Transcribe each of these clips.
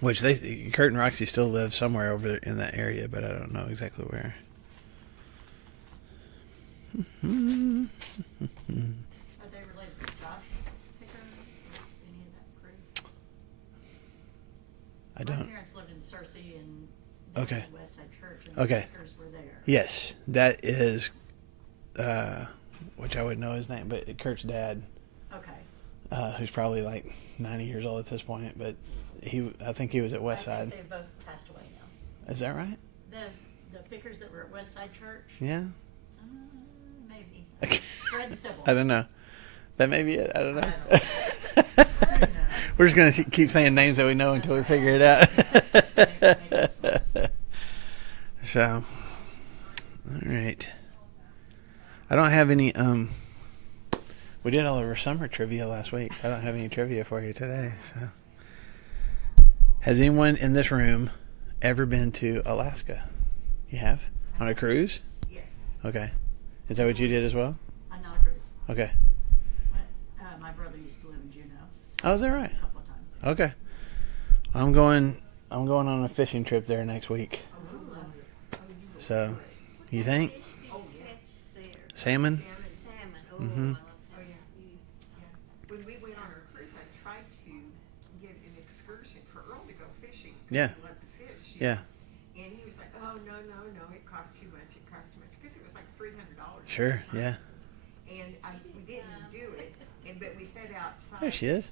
Which Kurt and Roxy still live somewhere over in that area, but I don't know exactly where. Are they related to Josh Picker? Any of that crew? I don't. My parents lived in Searcy and Okay. the West Side Church, and Okay. the Pickers were there. Yes, that is, which I wouldn't know his name, but Kurt's dad, Okay. who's probably like 90 years old at this point, but I think he was at West I Side. think they both passed away now. Is that right? The Pickers that were at West Side Church? Yeah. Maybe. Fred and Sybil. I don't know. That may be it. I don't know. Who knows? We're just going to keep saying names that we know until we figure it out. So, all right. I don't have any, we did all of our summer trivia last week. So I don't have any trivia for you today. So, has anyone in this room ever been to Alaska? You have? On a cruise? Yes. Okay. Is that what you did as well? Not a cruise. Okay. My brother used to live in Juneau. Oh, is that right? A couple of times. Okay. I'm going on a fishing trip there next week. So, you think? Salmon? Mm-hmm. When we went on our cruise, I tried to get an excursion for Earl to go fishing. Yeah. He loved to fish. Yeah. And he was like, "Oh no, it costs too much. It costs too much," because it was like $300. Sure. Yeah. And we didn't do it. But we sat outside. There she is.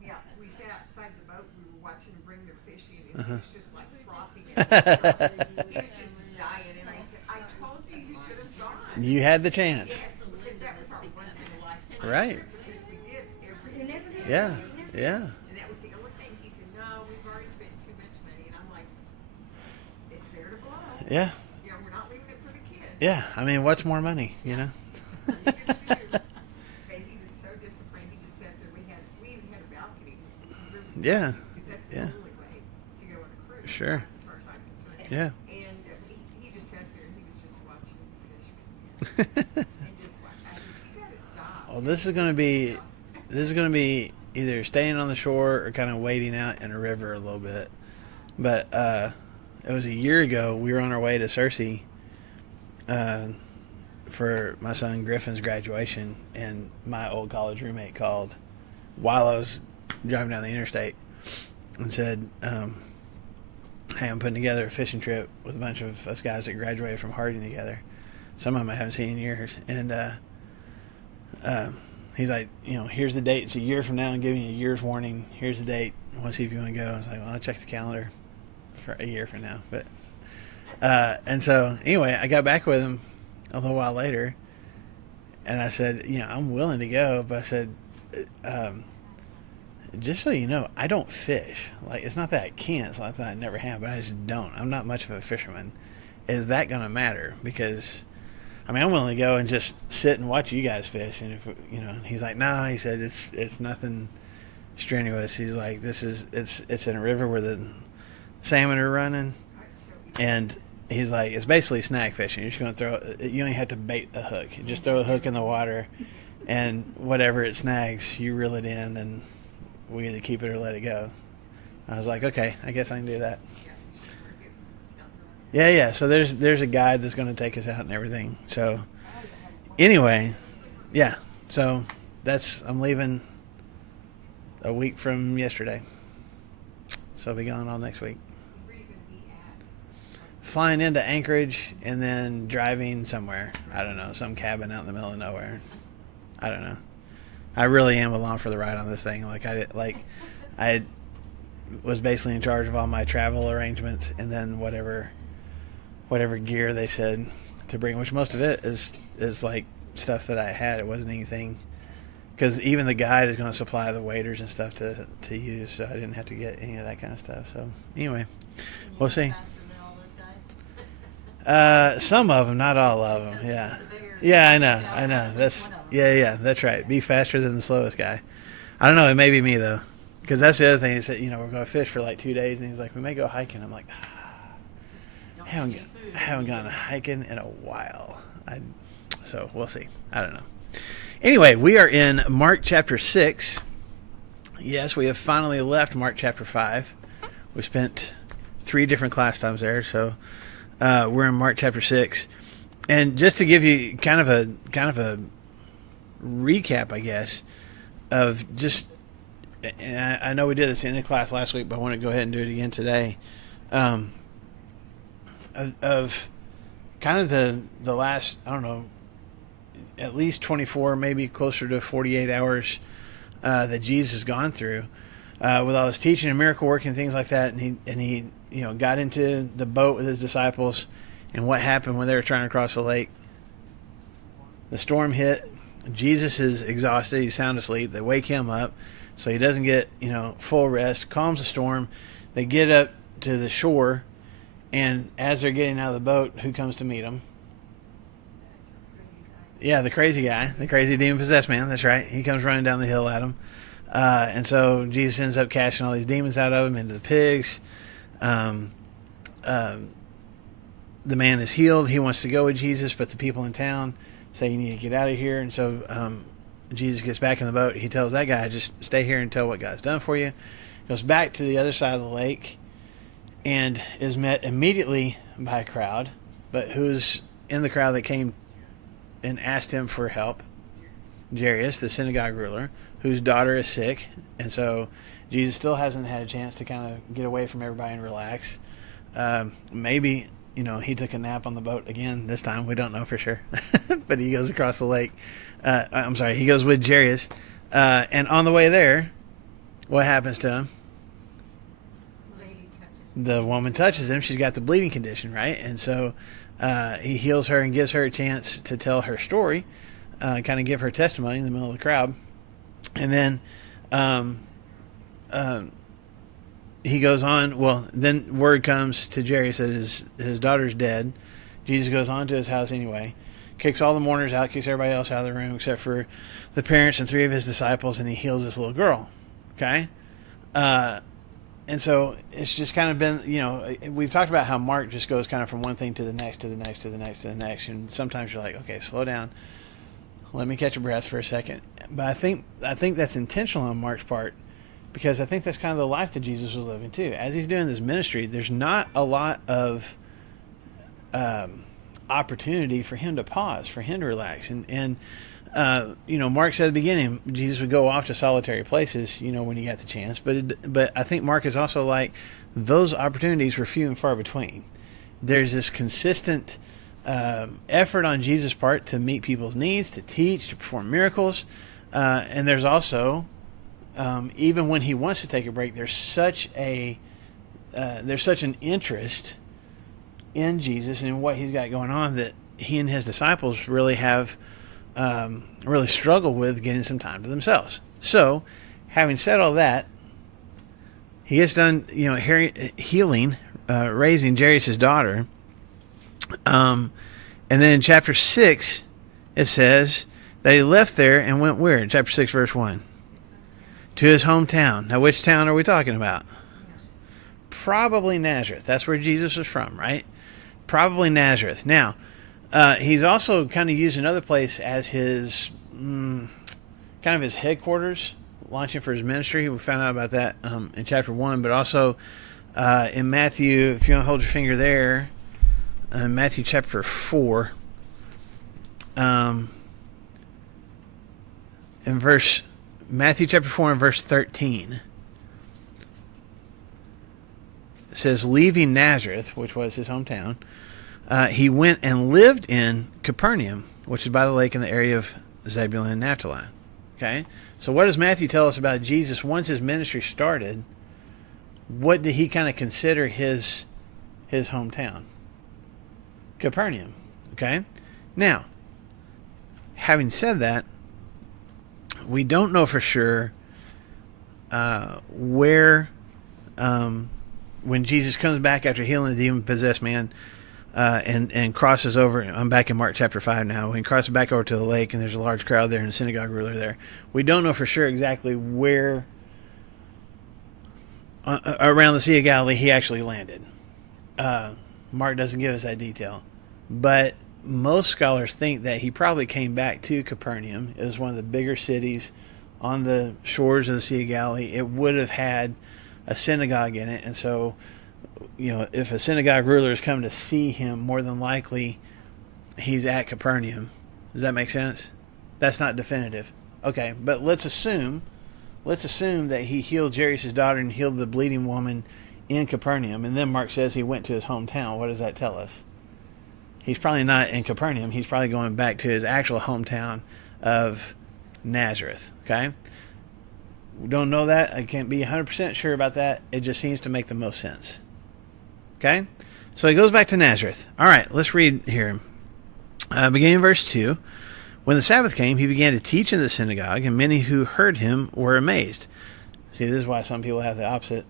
Yeah, we sat outside the boat. We were watching them bring their fish in, and Uh-huh. it was just like frothing. He was just dying, and I said, "I told you, you should have gone." You had the chance. Yes, because that was our once in a lifetime Right. trip, because we did every year. Yeah. Yeah. And that was the only thing. He said, "No, we've already spent too much money." And I'm like, "It's fair to blow. Yeah. You know, we're not leaving it for the kids." Yeah. I mean, what's more money, you know? What are you gonna do? And he was so disappointed. He just sat there. We even had a balcony. Yeah. Because that's Yeah. the only way to go on a cruise. Sure. As far as I'm concerned. Yeah. And he just sat there and he was just watching the fish come in. And just watch. I said, "You gotta stop." Well, this is going to be either staying on the shore or kind of wading out in a river a little bit. But it was a year ago. We were on our way to Searcy for my son Griffin's graduation, and my old college roommate called while I was driving down the interstate and said, "Hey, I'm putting together a fishing trip with a bunch of us guys that graduated from Harding together. Some of them I haven't seen in years." And he's like, "Here's the date. It's a year from now. I'm giving you a year's warning. Here's the date. I want to see if you want to go." I was like, "Well, I'll check the calendar for a year from now." But and so anyway, I got back with him a little while later, and I said, "I'm willing to go," but I said, "Just so you know, I don't fish. Like, it's not that I can't. It's not that I never have, but I just don't. I'm not much of a fisherman. Is that going to matter? Because I'm willing to go and just sit and watch you guys fish." And if and he's like, "No," he said, it's nothing strenuous. He's like, it's in a river where the salmon are running, and he's like, it's basically snack fishing. You're just going to you only have to bait a hook. You just throw a hook in the water, and whatever it snags, you reel it in, and we either keep it or let it go. I was like, okay, I guess I can do that. Yeah. So there's a guide that's going to take us out and everything. So anyway, yeah. So I'm leaving a week from yesterday. So I'll be gone all next week. Where are you gonna be at? Flying into Anchorage and then driving somewhere. I don't know, some cabin out in the middle of nowhere. I don't know. I really am along for the ride on this thing. I was basically in charge of all my travel arrangements, and then whatever gear they said to bring, which most of it is like stuff that I had. It wasn't anything, because even the guide is going to supply the waders and stuff to use, so I didn't have to get any of that kind of stuff. So anyway, we'll see. Faster than all those guys? Some of them, not all of them. Yeah. Yeah, I know. That's right. Be faster than the slowest guy. I don't know. It may be me though, because that's the other thing. He said, we're going to fish for like 2 days, and he's like, we may go hiking. I'm like, I haven't gone hiking in a while. So we'll see. I don't know. Anyway, we are in Mark chapter 6. Yes, we have finally left Mark chapter 5. We spent 3 different class times there, so we're in Mark chapter 6. And just to give you kind of a recap, I guess, of just, and I know we did this in the class last week, but I want to go ahead and do it again today. Of kind of the last, I don't know, at least 24, maybe closer to 48 hours that Jesus has gone through with all his teaching and miracle work and things like that. And he got into the boat with his disciples, and what happened when they were trying to cross the lake. The storm hit. Jesus is exhausted. He's sound asleep. They wake him up so he doesn't get full rest. Calms the storm. They get up to the shore, and as they're getting out of the boat, who comes to meet them? Yeah, the crazy guy, the crazy demon-possessed man. That's right. He comes running down the hill at him. And so Jesus ends up casting all these demons out of him into the pigs. The man is healed. He wants to go with Jesus, but the people in town say, you need to get out of here. And so Jesus gets back in the boat. He tells that guy, just stay here and tell what God's done for you. Goes back to the other side of the lake and is met immediately by a crowd. But who's in the crowd that came and asked him for help? Jairus, the synagogue ruler, whose daughter is sick. And so Jesus still hasn't had a chance to kind of get away from everybody and relax. Maybe, he took a nap on the boat again this time. We don't know for sure. But he goes across the lake. He goes with Jairus. And on the way there, what happens to him? The woman touches him. She's got the bleeding condition, right? And so he heals her and gives her a chance to tell her story, kind of give her testimony in the middle of the crowd. And then he goes on. Well, then word comes to Jairus that his daughter's dead. Jesus goes on to his house anyway, kicks all the mourners out, kicks everybody else out of the room except for the parents and 3 of his disciples, and he heals this little girl. Okay? And so it's just kind of been, we've talked about how Mark just goes kind of from one thing to the next, to the next, to the next, to the next. And sometimes you're like, okay, slow down. Let me catch a breath for a second. But I think that's intentional on Mark's part, because I think that's kind of the life that Jesus was living too. As he's doing this ministry, there's not a lot of opportunity for him to pause, for him to relax. And Mark said at the beginning, Jesus would go off to solitary places, when he got the chance. But I think Mark is also like, those opportunities were few and far between. There's this consistent effort on Jesus' part to meet people's needs, to teach, to perform miracles. And there's also, even when he wants to take a break, there's such an interest in Jesus and in what he's got going on that he and his disciples really have really struggle with getting some time to themselves. So, having said all that, he gets done, healing, raising Jairus' daughter. And then in chapter 6, it says that he left there and went where? Chapter 6, verse 1. To his hometown. Now, which town are we talking about? Probably Nazareth. That's where Jesus was from, right? Probably Nazareth. Now, he's also kind of used another place as his kind of his headquarters, launching for his ministry. We found out about that in chapter 1, but also in Matthew, if you want to hold your finger there, Matthew chapter 4, Matthew chapter 4 and verse 13. It says, leaving Nazareth, which was his hometown, he went and lived in Capernaum, which is by the lake in the area of Zebulun and Naphtali. Okay? So what does Matthew tell us about Jesus once his ministry started? What did he kind of consider his hometown? Capernaum. Okay? Now, having said that, we don't know for sure where, when Jesus comes back after healing the demon-possessed man and crosses over. I'm back in Mark chapter 5 now. When he crosses back over to the lake and there's a large crowd there and a synagogue ruler there. We don't know for sure exactly where around the Sea of Galilee he actually landed. Mark doesn't give us that detail. But most scholars think that he probably came back to Capernaum. It was one of the bigger cities on the shores of the Sea of Galilee. It would have had a synagogue in it. And so, if a synagogue ruler is coming to see him, more than likely he's at Capernaum. Does that make sense? That's not definitive. Okay, but let's assume that he healed Jairus' daughter and healed the bleeding woman in Capernaum, and then Mark says he went to his hometown. What does that tell us? He's probably not in Capernaum. He's probably going back to his actual hometown of Nazareth. Okay? We don't know that. I can't be 100% sure about that. It just seems to make the most sense. Okay? So he goes back to Nazareth. All right, let's read here. Beginning in verse 2. When the Sabbath came, he began to teach in the synagogue, and many who heard him were amazed. See, this is why some people have the opposite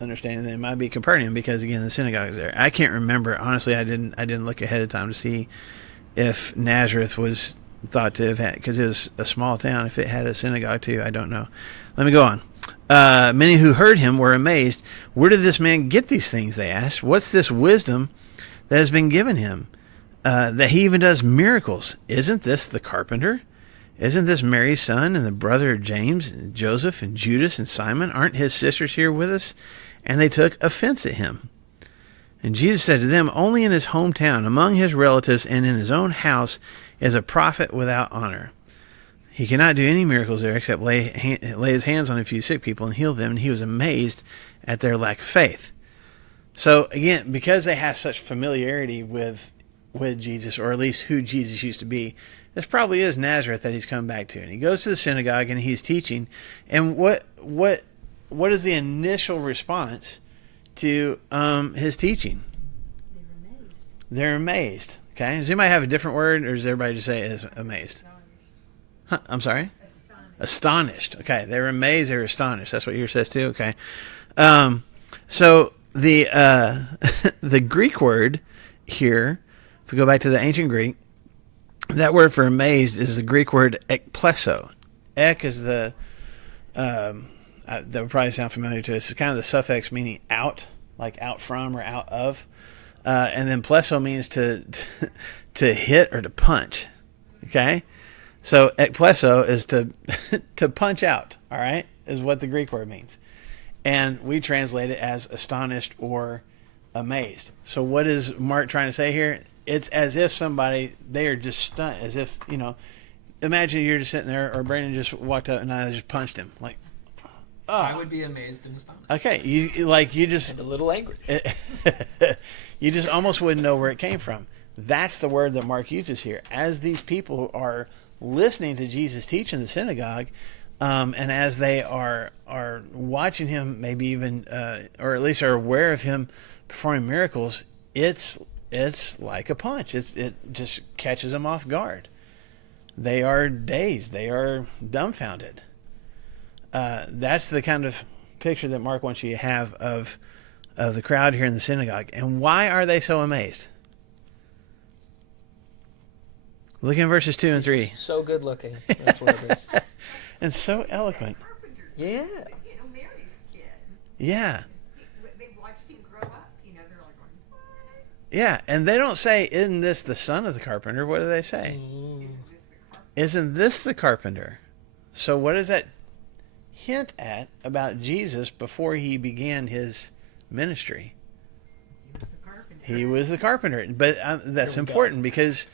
understanding that it might be Capernaum, because again, the synagogue is there. I can't remember. Honestly, I didn't look ahead of time to see if Nazareth was thought to have had, because it was a small town, if it had a synagogue too. I don't know. Let me go on. Many who heard him were amazed. Where did this man get these things? They asked. What's this wisdom that has been given him? That he even does miracles. Isn't this the carpenter? Isn't this Mary's son and the brother of James and Joseph and Judas and Simon? Aren't his sisters here with us? And they took offense at him. And Jesus said to them, only in his hometown, among his relatives, and in his own house is a prophet without honor. He cannot do any miracles there except lay his hands on a few sick people and heal them. And he was amazed at their lack of faith. So again, because they have such familiarity with Jesus, or at least who Jesus used to be, this probably is Nazareth that he's come back to. And he goes to the synagogue and he's teaching. And what is the initial response to his teaching? They're amazed. Okay. Does anybody have a different word, or does everybody just say is amazed? Huh, I'm sorry? Astonished. Okay. They were amazed. They were astonished. That's what yours says too. Okay. So the the Greek word here, if we go back to the ancient Greek, that word for amazed is the Greek word ekpleso. Ek is the that would probably sound familiar to us. It's kind of the suffix meaning out, like out from or out of. And then pleso means to hit or to punch. Okay? So ekpleso is to punch out, all right, is what the Greek word means. And we translate it as astonished or amazed. So what is Mark trying to say here? It's as if they are just stunned, as if, imagine you're just sitting there, or Brandon just walked up and I just punched him. Like, oh. I would be amazed and astonished. Okay, you just And a little angry. you just almost wouldn't know where it came from. That's the word that Mark uses here. As these people are listening to Jesus teach in the synagogue, and as they are watching him, maybe even, or at least are aware of him performing miracles, it's like a punch. It just catches them off guard. They are dazed. They are dumbfounded. That's the kind of picture that Mark wants you to have of the crowd here in the synagogue. And why are they so amazed? Look in verses 2 and 3. So good looking. That's what it is. And so eloquent. Carpenter. Yeah. Mary's kid. Yeah. They've watched him grow up. They're like going, what? Yeah. And they don't say, isn't this the son of the carpenter? What do they say? Isn't this the carpenter? So what does that hint at about Jesus before he began his ministry? He was the carpenter. But that's important because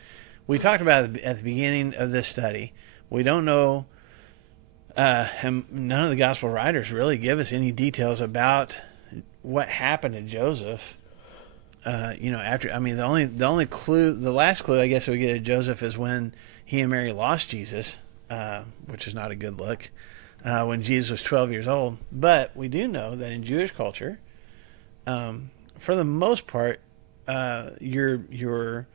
we talked about it at the beginning of this study. We don't know, and none of the gospel writers really give us any details about what happened to Joseph. After, the only clue, the last clue I guess we get of Joseph is when he and Mary lost Jesus, which is not a good look, when Jesus was 12 years old. But we do know that in Jewish culture, for the most part, your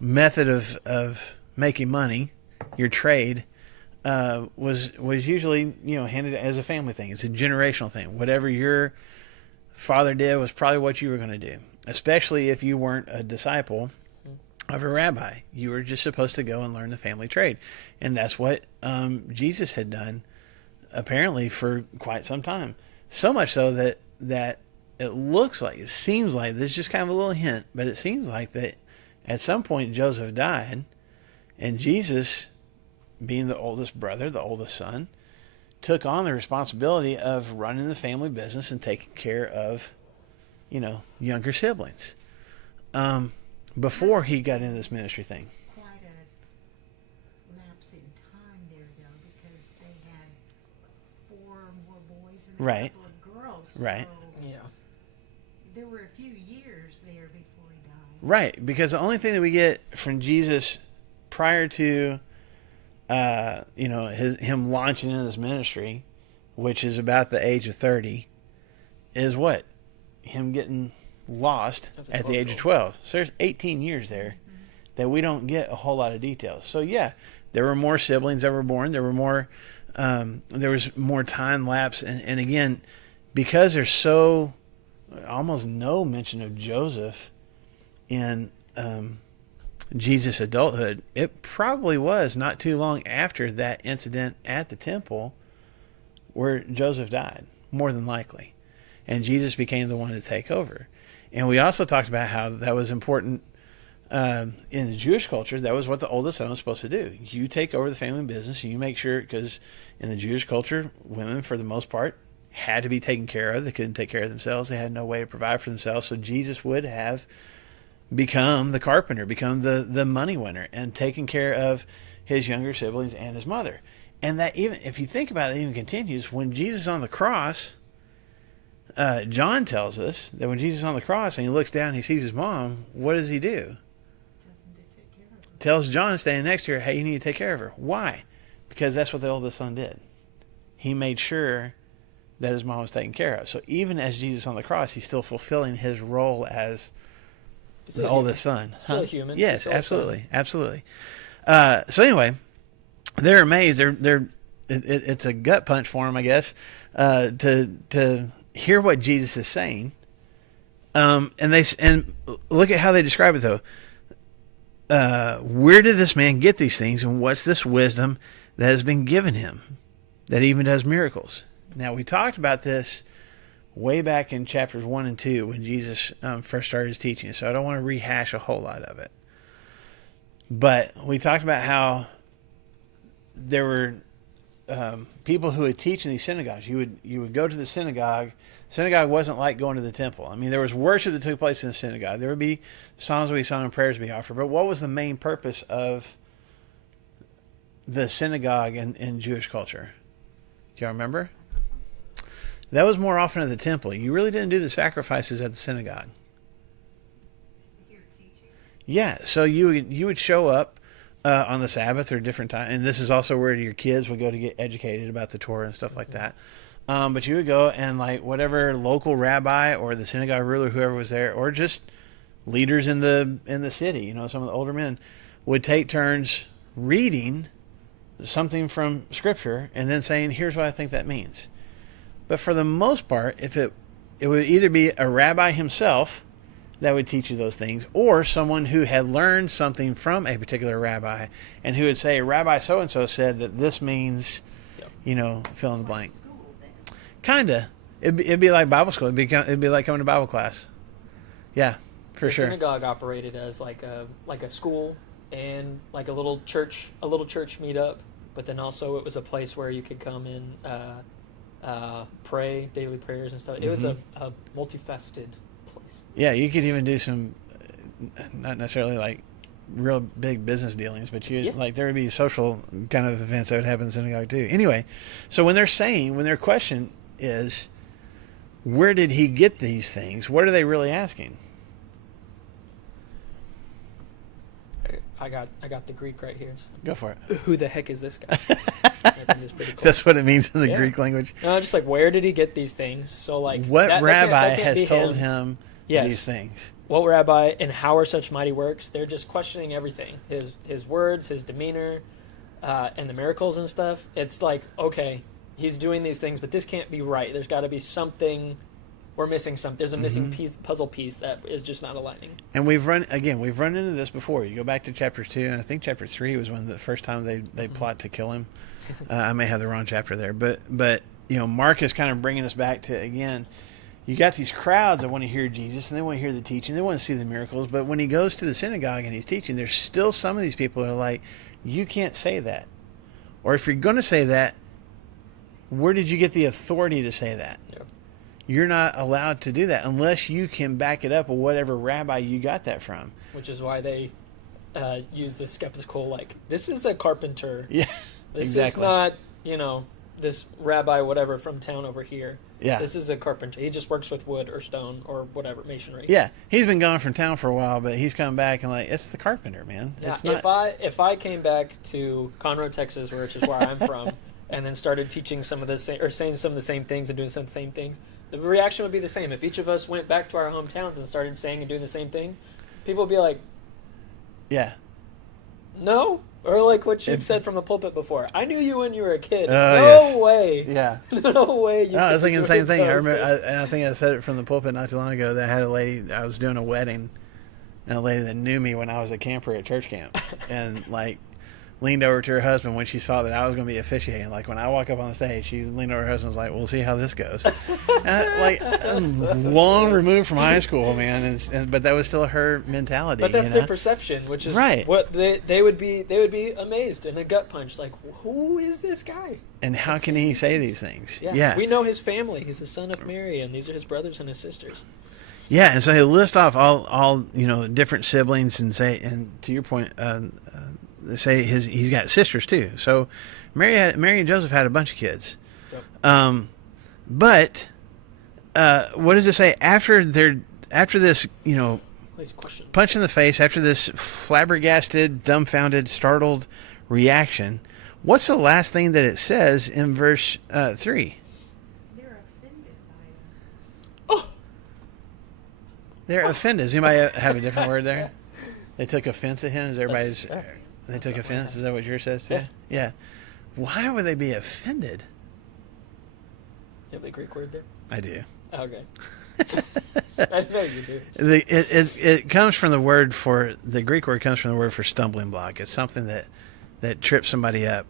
method of making money, your trade, was usually handed as a family thing. It's a generational thing. Whatever your father did was probably what you were going to do, especially if you weren't a disciple of a rabbi. You were just supposed to go and learn the family trade. And that's what Jesus had done, apparently, for quite some time. So much so that it seems like, there's just kind of a little hint, but it seems like that at some point Joseph died, and Jesus, being the oldest brother, the oldest son, took on the responsibility of running the family business and taking care of, younger siblings. Before he got into this ministry thing. Quite a lapse in time there, though, because they had 4 more boys and a Right. couple of girls. Right. So Yeah. there were a few years there before he died. Right, because the only thing that we get from Jesus prior to, him launching into this ministry, which is about the age of 30, is what? Him getting lost As a at the age of 12. So there's 18 years there that we don't get a whole lot of details. So yeah, there were more siblings that were born. There were more, there was more time lapse. And again, because there's almost no mention of Joseph in Jesus' adulthood, it probably was not too long after that incident at the temple where Joseph died, more than likely. And Jesus became the one to take over. And we also talked about how that was important in the Jewish culture. That was what the oldest son was supposed to do. You take over the family business, and you make sure, because in the Jewish culture, women, for the most part, had to be taken care of. They couldn't take care of themselves. They had no way to provide for themselves. So Jesus would have become the carpenter, become the money winner, and taken care of his younger siblings and his mother. And that, even if you think about it, even continues when Jesus is on the cross. John tells us that when Jesus is on the cross and he looks down and he sees his mom, what does he do? Doesn't it take care of him? Tells John standing next to her, hey, you need to take care of her. Why? Because that's what the oldest son did. He made sure that his mom was taken care of. So even as Jesus is on the cross, he's still fulfilling his role as the oldest son. Still a human. Yes, Still a son. absolutely, absolutely. So anyway, they're amazed. It's a gut punch for them, I guess, to hear what Jesus is saying. And look at how they describe it though. Where did this man get these things, and what's this wisdom that has been given him that even does miracles? Now, we talked about this way back in chapters 1 and 2 when Jesus first started his teaching, so I don't want to rehash a whole lot of it. But we talked about how there were people who would teach in these synagogues. You would go to the synagogue. Synagogue wasn't like going to the temple. I mean, there was worship that took place in the synagogue. There would be songs we sung and prayers be offered. But what was the main purpose of the synagogue in Jewish culture? Do y'all remember? That was more often at the temple. You really didn't do the sacrifices at the synagogue. Here teaching. Yeah, so you would show up on the Sabbath or different time, and this is also where your kids would go to get educated about the Torah and stuff like that. But you would go and like whatever local rabbi or the synagogue ruler, whoever was there, or just leaders in the city, some of the older men, would take turns reading something from Scripture and then saying, "Here's what I think that means." But for the most part, if it would either be a rabbi himself that would teach you those things, or someone who had learned something from a particular rabbi and who would say, Rabbi so-and-so said that this means, fill in the blank. School then. Kinda. It'd be like Bible school. It'd be like coming to Bible class. Yeah, for The sure. synagogue operated as like a school and like a little church meetup, but then also it was a place where you could come and pray daily prayers and stuff. It was a multifaceted place. Yeah, you could even do some, not necessarily like real big business dealings, but there would be social kind of events that would happen in the synagogue too. Anyway, so when their question is, where did he get these things? What are they really asking? I got the Greek right here. Go for it. Who the heck is this guy? I think it's pretty cool. That's what it means in the Yeah. Greek language. No, just like, where did he get these things? So like, What that rabbi can't has be told him Yes. these things? What rabbi, and how are such mighty works? They're just questioning everything. His words, his demeanor, and the miracles and stuff. It's like, okay, he's doing these things, but this can't be right. There's got to be something. We're missing something. There's a missing puzzle piece that is just not aligning. And we've run into this before. You go back to chapter 2, and I think chapter 3 was when the first time they plot to kill him. I may have the wrong chapter there, but Mark is kind of bringing us back to, again, you got these crowds that want to hear Jesus and they want to hear the teaching, they want to see the miracles, but when he goes to the synagogue and he's teaching, there's still some of these people that are like, you can't say that, or if you're going to say that, Where did you get the authority to say that? Yep. You're not allowed to do that unless you can back it up with whatever rabbi you got that from. Which is why they use the skeptical, like, this is a carpenter. Yeah, This exactly. is not, this rabbi whatever from town over here. Yeah. This is a carpenter. He just works with wood or stone or whatever, masonry. Yeah, he's been gone from town for a while, but he's come back and like, it's the carpenter, man. Yeah, It's not. if I came back to Conroe, Texas, which is where I'm from, and then started teaching some of the same or saying some of the same things and doing some of the same things, the reaction would be the same. If each of us went back to our hometowns and started saying and doing the same thing, people would be like, Yeah. no, or like what you've If- said from the pulpit before. I knew you when you were a kid. Oh, No yes. way. Yeah. No way. No, I was could thinking be the same doing thing. I those remember, things. I think I said it from the pulpit not too long ago. That I had a lady. I was doing a wedding, and a lady that knew me when I was a camper at church camp, and like leaned over to her husband when she saw that I was going to be officiating. Like when I walk up on the stage, she leaned over to her husband and was like, "We'll see how this goes." I'm long removed from high school, man, but that was still her mentality. But that's you their know? perception, which is Right. what they would be amazed in a gut punch, like, who is this guy? And how can he say these things? Yeah. We know his family. He's the son of Mary, and these are his brothers and his sisters. Yeah, and so he'll list off all different siblings and say, and to your point, they say he's got sisters too. So Mary and Joseph had a bunch of kids. Yep. But what does it say after this Please question. punch in the face, after this flabbergasted, dumbfounded, startled reaction? What's the last thing that it says in verse 3? They're offended by Oh, They're offended. Does anybody have a different word there? They took offense at him. Is everybody's? That's- They took offense. Is that what yours says too? Yeah. Yeah. Why would they be offended? you have the Greek word there? I do. Okay. I know you do. It comes from the word for the Greek word comes from the word for stumbling block. It's something that trips somebody up.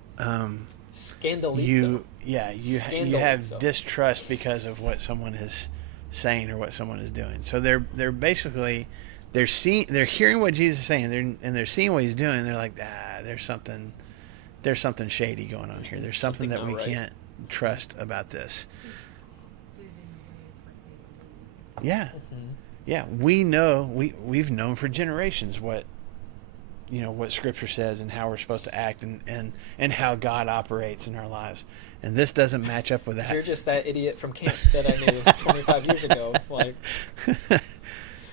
Scandalizo. You have Scandalizo. distrust because of what someone is saying or what someone is doing. So they're basically they're hearing what Jesus is saying, they're seeing what he's doing. They're like, there's something shady going on here. There's something that not we right. can't trust about this. do it in a way of what they believe. Yeah. Mhm. Yeah, we know we've known for generations what Scripture says and how we're supposed to act and how God operates in our lives, and this doesn't match up with that. You're just that idiot from camp that I knew 25 years ago. Like,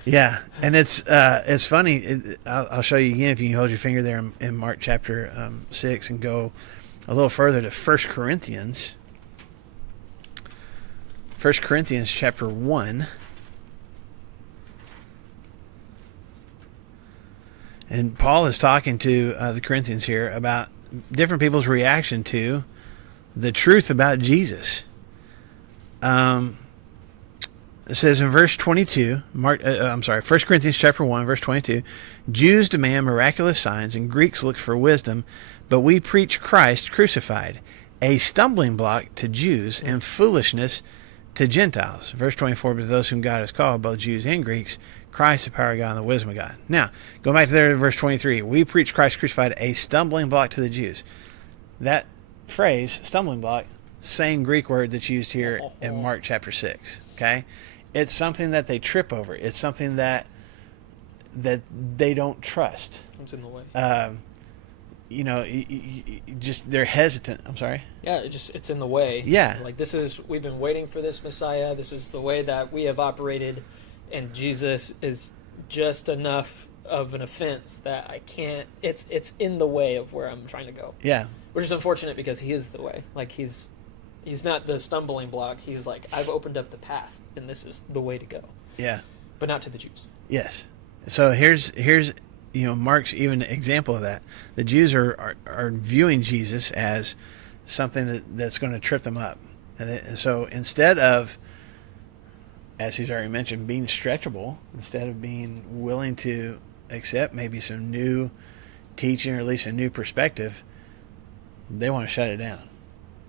Yeah, and it's funny. I'll show you again if you can hold your finger there in Mark chapter 6 and go a little further to 1 Corinthians. 1 Corinthians chapter 1. And Paul is talking to the Corinthians here about different people's reaction to the truth about Jesus. It says in verse 22, 1 Corinthians chapter 1, verse 22, Jews demand miraculous signs and Greeks look for wisdom, but we preach Christ crucified, a stumbling block to Jews and foolishness to Gentiles. Verse 24, but those whom God has called, both Jews and Greeks, Christ, the power of God and the wisdom of God. Now, go back to there, verse 23. We preach Christ crucified, a stumbling block to the Jews. That phrase, stumbling block, same Greek word that's used here in Mark chapter 6. Okay? It's something that they trip over. It's something that they don't trust. comes in the way. Just they're hesitant. I'm sorry. Yeah, it's in the way. Yeah. Like, we've been waiting for this Messiah. This is the way that we have operated, and Jesus is just enough of an offense that I can't. It's in the way of where I'm trying to go, Yeah. which is unfortunate because he is the way. Like, he's not the stumbling block. He's like, I've opened up the path, and this is the way to go, Yeah. but not to the Jews. Yes. So here's Mark's even an example of that. The Jews are viewing Jesus as something that's going to trip them up, and so instead of, as he's already mentioned, being stretchable, instead of being willing to accept maybe some new teaching or at least a new perspective, they want to shut it down.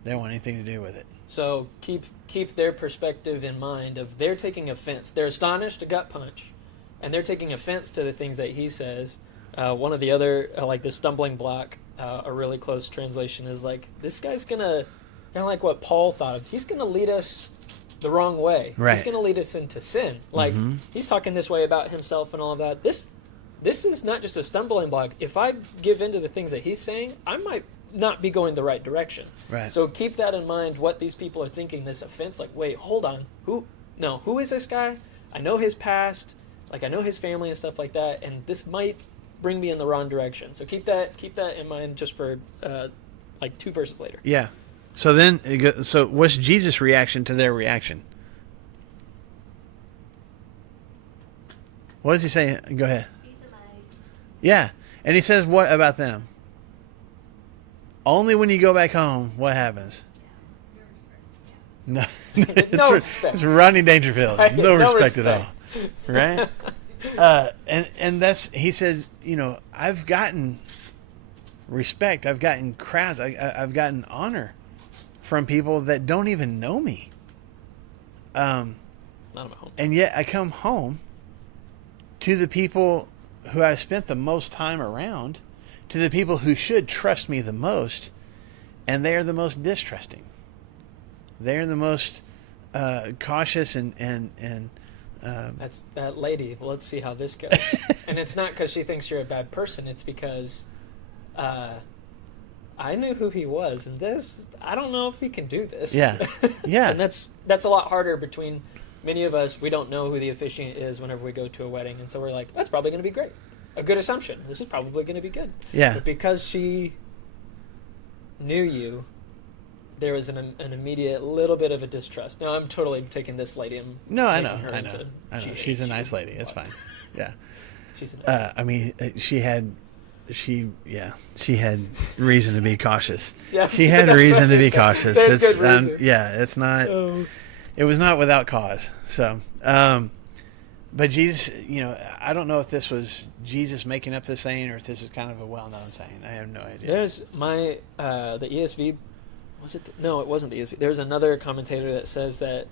They don't want anything to do with it. So keep their perspective in mind of they're taking offense. They're astonished to gut punch, and they're taking offense to the things that he says. One of the other, like the stumbling block, a really close translation is like, this guy's gonna of like what Paul thought of. He's going to lead us the wrong way. Right. He's going to lead us into sin. Like, Mhm. he's talking this way about himself and all of that. This is not just a stumbling block. If I give into the things that he's saying, I might not be going the right direction. Right. So keep that in mind, what these people are thinking, this offense. Like, wait, hold on. Who is this guy? I know his past. Like, I know his family and stuff like that, and this might bring me in the wrong direction. So keep that in mind just for, like, 2 verses later. Yeah. So then, so what's Jesus' reaction to their reaction? What does he say? Go ahead. He's amazed. Yeah. And he says, what about them? Only when you go back home, what happens? No, No respect. It's Rodney Dangerfield. Right, No no respect at respect. all, right? And that's, he says, I've gotten respect. I've gotten crowds. I've gotten honor from people that don't even know me. Not in my home. And yet I come home to the people who I spent the most time around, to the people who should trust me the most, and they are the most distrusting. They're the most cautious and That's that lady. Well, let's see how this goes. And it's not because she thinks you're a bad person. It's because I knew who he was, and I don't know if he can do this. Yeah. Yeah. And that's a lot harder between many of us. We don't know who the officiant is whenever we go to a wedding, and so we're like, that's probably going to be great. A good assumption. This is probably going to be good. Yeah. But because she knew you, there was an immediate little bit of a distrust. Now, I'm totally taking this lady. No, I taking know. her I know. into- I know. she She's a hates nice you. lady. It's fine. Yeah. She's a I mean, she had reason to be cautious. Yeah, She had that's reason what to I be said. cautious. There's It's, good reason. it's not. Oh. It was not without cause. So, but Jesus, I don't know if this was Jesus making up this saying or if this is kind of a well-known saying. I have no idea. There's the ESV. Was it? No, it wasn't the ESV. There's another commentator that says that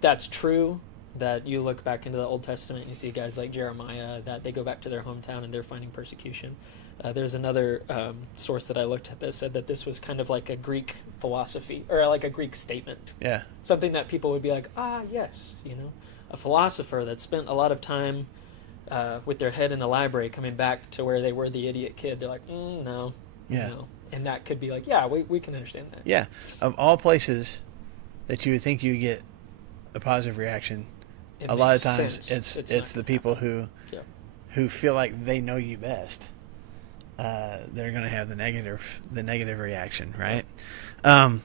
that's true. That you look back into the Old Testament and you see guys like Jeremiah that they go back to their hometown and they're finding persecution. There's another source that I looked at that said that this was kind of like a Greek philosophy or like a Greek statement. Yeah. Something that people would be like, yes, a philosopher that spent a lot of time with their head in the library coming back to where they were the idiot kid. They're like, no, Yeah. no. And that could be like, yeah, we can understand that. Yeah. Of all places that you would think you would get a positive reaction, It a lot of makes times sense. it's not the gonna people happen. Yeah. who feel like they know you best. They're going to have the negative reaction, right? And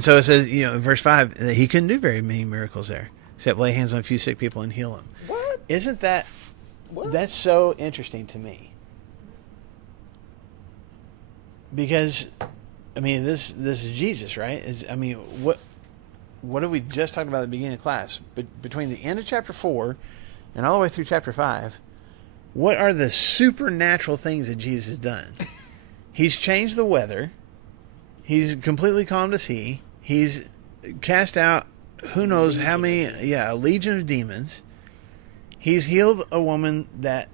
so it says, in verse 5, that he couldn't do very many miracles there, except lay hands on a few sick people and heal them. What? Isn't that, What? that's so interesting to me. Because, I mean, this is Jesus, right? What did we just talk about at the beginning of class? But between the end of chapter 4 and all the way through chapter 5, what are the supernatural things that Jesus has done? He's changed the weather. He's completely calmed the sea. He's cast out who knows how many, a legion of demons. He's healed a woman that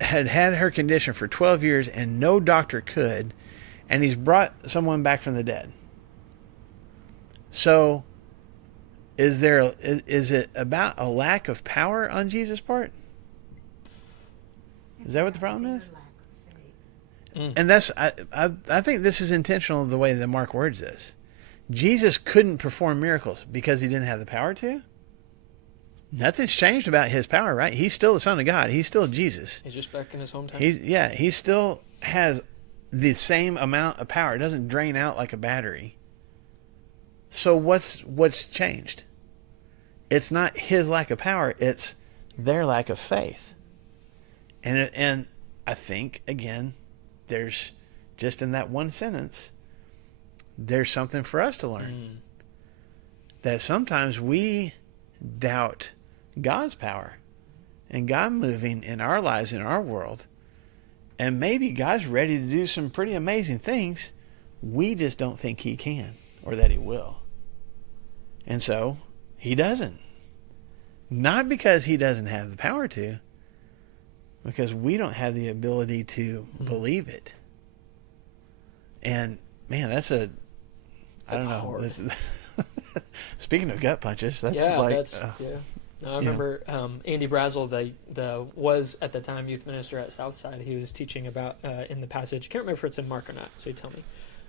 had her condition for 12 years and no doctor could. And he's brought someone back from the dead. So, is it about a lack of power on Jesus' part? Is that what the problem is? Lack of faith. And that's I think this is intentional the way that Mark words this. Jesus couldn't perform miracles because he didn't have the power to. Nothing's changed about his power, right? He's still the Son of God. He's still Jesus. He's just back in his hometown. He still has the same amount of power. It doesn't drain out like a battery. So what's changed? It's not his lack of power, it's their lack of faith. And I think, again, there's just in that one sentence, there's something for us to learn. That sometimes we doubt God's power and God moving in our lives, in our world. And maybe God's ready to do some pretty amazing things. We just don't think he can or that he will. And so he doesn't. Not because he doesn't have the power to, because we don't have the ability to believe it. And man, that's I don't That's know. hard. Speaking of gut punches, that's yeah, like that's yeah. No, I you remember Andy Brazel, the was at the time youth minister at Southside. He was teaching about in the passage. I can't remember if it's in Mark or not. So you tell me.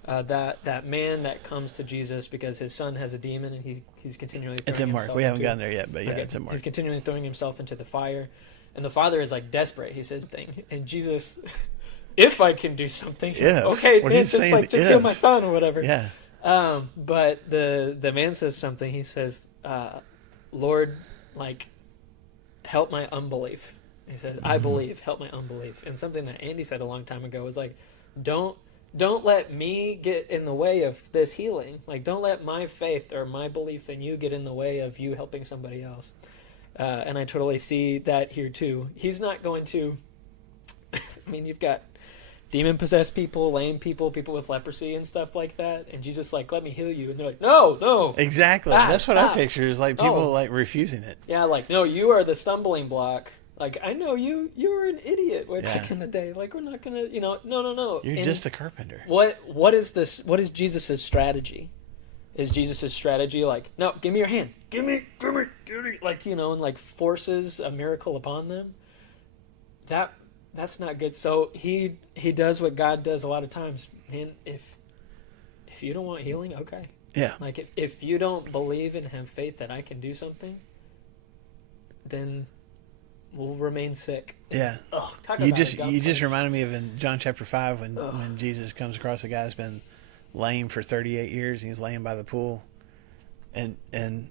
That man that comes to Jesus because his son has a demon and he's continually throwing it's in Mark. himself We haven't into- gotten there yet, but yeah, Okay. it's in Mark. He's continually throwing himself into the fire, and the father is like desperate. He says thing, and Jesus, if I can do something, If. okay, What man, he's saying, just heal if. my son or whatever. Yeah. But the man says something. He says, Lord, like, help my unbelief. He says, I believe, help my unbelief. And something that Andy said a long time ago was like, don't let me get in the way of this healing. Like, don't let my faith or my belief in you get in the way of you helping somebody else. And I totally see that here too. He's not going to, I mean, you've got demon-possessed people, lame people, people with leprosy and stuff like that. And Jesus like, let me heal you. And they're like, no. Exactly. Ah, That's what I ah. picture is like people Oh. like refusing it. Yeah, like, no, you are the stumbling block. Like, I know you were an idiot way back Yeah. in the day. Like, we're not gonna, no. You're And just a carpenter. what is this? What is Jesus's strategy? Is Jesus's strategy like, no, give me your hand, give me, like, and like forces a miracle upon them? That's not good. So he does what God does a lot of times. Man, if you don't want healing, okay. Yeah. Like if you don't believe and have faith that I can do something, then we'll remain sick. Yeah. Oh, talk You about just a gut you just punch. reminded me of in John chapter 5 when Jesus comes across a guy who's been lame for 38 years and he's laying by the pool, and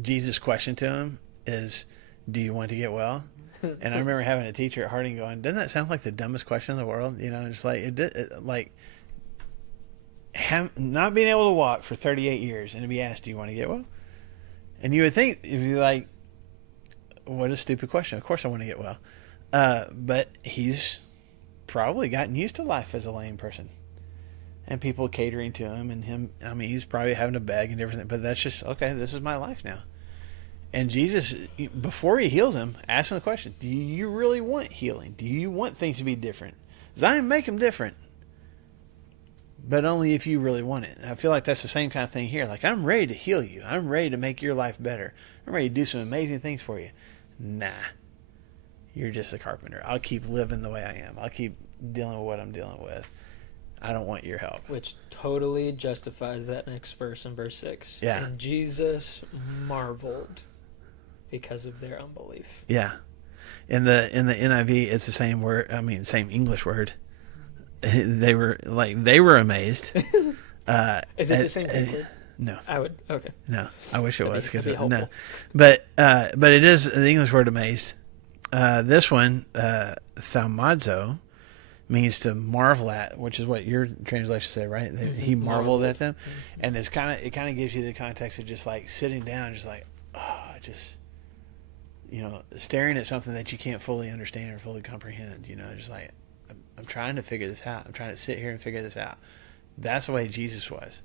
Jesus' question to him is, "Do you want to get well?" And I remember having a teacher at Harding going, "Doesn't that sound like the dumbest question in the world?" Just like not being able to walk for 38 years and to be asked, "Do you want to get well?" And you would think it'd be like, what a stupid question. Of course I want to get well. But he's probably gotten used to life as a lame person and people catering to him and him. I mean, he's probably having to beg and everything, but that's just, okay, this is my life now. And Jesus, before he heals him, asks him the question, do you really want healing? Do you want things to be different? Zion, make them different. But only if you really want it. I feel like that's the same kind of thing here. Like, I'm ready to heal you. I'm ready to make your life better. I'm ready to do some amazing things for you. Nah. You're just a carpenter. I'll keep living the way I am. I'll keep dealing with what I'm dealing with. I don't want your help. Which totally justifies that next verse in verse 6. Yeah. And Jesus marveled because of their unbelief. Yeah. In the NIV, it's the same word. I mean, same English word. They were amazed. Is it the same word? No. I would, okay. No. I wish it That'd was be because no. helpful. But it is the English word amazed. This one, thaumazo, means to marvel at, which is what your translation said, right? He marveled at them, and it kind of gives you the context of just like sitting down, just like, staring at something that you can't fully understand or fully comprehend. Just like, I'm trying to figure this out. I'm trying to sit here and figure this out. That's the way Jesus was.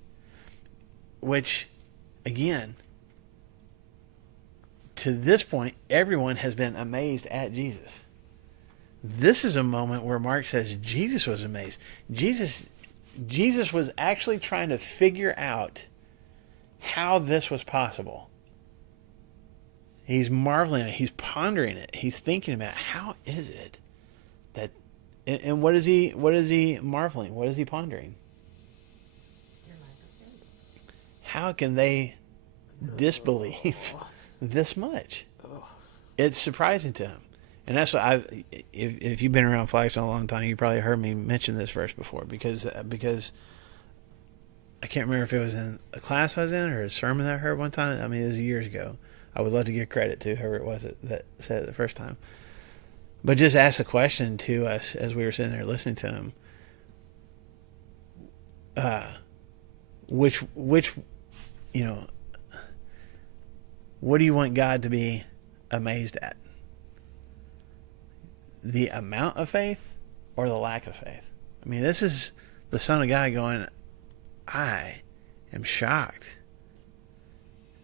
Which, again, to this point, everyone has been amazed at Jesus. This is a moment where Mark says Jesus was amazed. Jesus was actually trying to figure out how this was possible. He's marveling at it. He's pondering it. He's thinking about how is it that, and what is he marveling? What is he pondering? Your lack of faith. How can they disbelieve this much? It's surprising to him. And that's what if you've been around Flagstone a long time, you probably heard me mention this verse before because I can't remember if it was in a class I was in or a sermon that I heard one time. I mean, it was years ago. I would love to give credit to whoever it was that said it the first time. But just ask the question to us as we were sitting there listening to him. Which what do you want God to be amazed at? The amount of faith or the lack of faith? I mean, this is the Son of God going, I am shocked.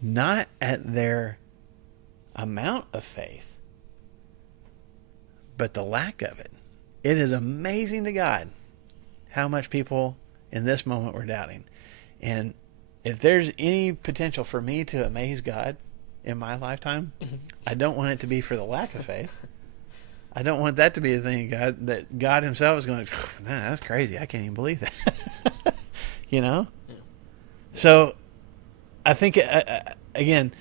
Not at their amount of faith, but the lack of it. It is amazing to God how much people in this moment were doubting. And if there's any potential for me to amaze God in my lifetime, I don't want it to be for the lack of faith. I don't want that to be a thing, God, that God himself is going, man, that's crazy. I can't even believe that. You know? Yeah. So I think, again,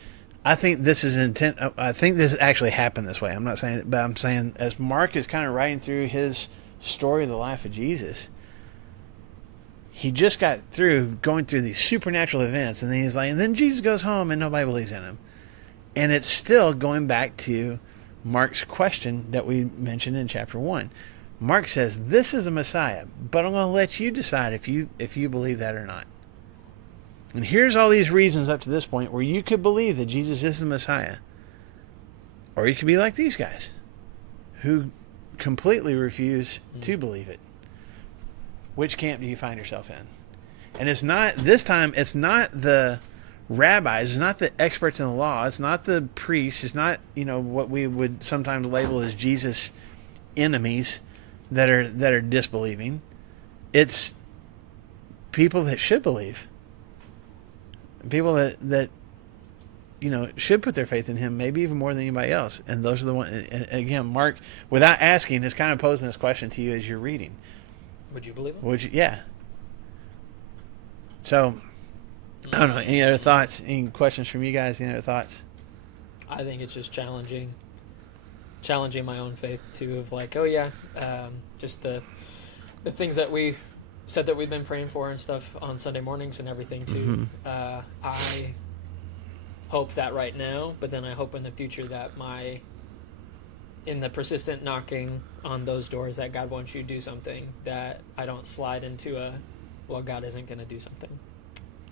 I think this is intent. I think this actually happened this way. I'm not saying it, but I'm saying as Mark is kind of writing through his story of the life of Jesus, he just got through going through these supernatural events, and then he's like, and then Jesus goes home and nobody believes in him. And it's still going back to Mark's question that we mentioned in chapter 1. Mark says, this is the Messiah, but I'm going to let you decide if you believe that or not. And here's all these reasons up to this point where you could believe that Jesus is the Messiah. Or you could be like these guys who completely refuse to believe it. Which camp do you find yourself in? And it's not, this time, it's not the rabbis, it's not the experts in the law, it's not the priests, it's not, what we would sometimes label as Jesus' enemies that are disbelieving. It's people that should believe. People that should put their faith in him, maybe even more than anybody else. And those are the ones, and again, Mark, without asking, is kind of posing this question to you as you're reading. Would you believe him? Would you? Yeah. So, I don't know. Any other thoughts? Any questions from you guys? Any other thoughts? I think it's just challenging my own faith too, of like, oh yeah, just the things that we said that we've been praying for and stuff on Sunday mornings and everything too. I hope that right now, but then I hope in the future that in the persistent knocking on those doors that God wants you to do something, that I don't slide into God isn't going to do something.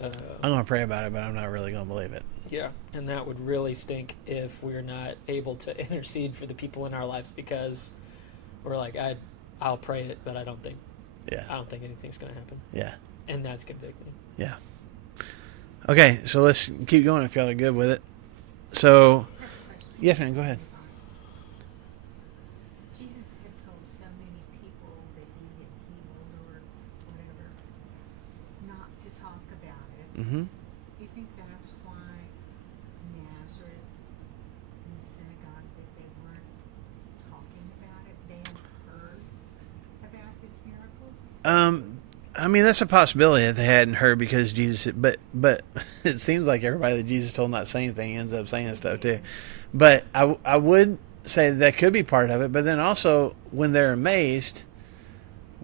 I'm going to pray about it, but I'm not really going to believe it. Yeah, and that would really stink if we're not able to intercede for the people in our lives, because we're like, I'll pray it, but I don't think anything's going to happen. Yeah. And that's convicting. Yeah. Okay, so let's keep going if y'all are good with it. So, yes, ma'am, go ahead. Jesus had told so many people that he had healed or whatever not to talk about it. Mm-hmm. You think that's why Nazareth in the synagogue, that they weren't talking about it? They had heard about his miracles? I mean, that's a possibility that they hadn't heard because Jesus, but it seems like everybody that Jesus told not to say anything ends up saying stuff too. But I would say that could be part of it. But then also, when they're amazed,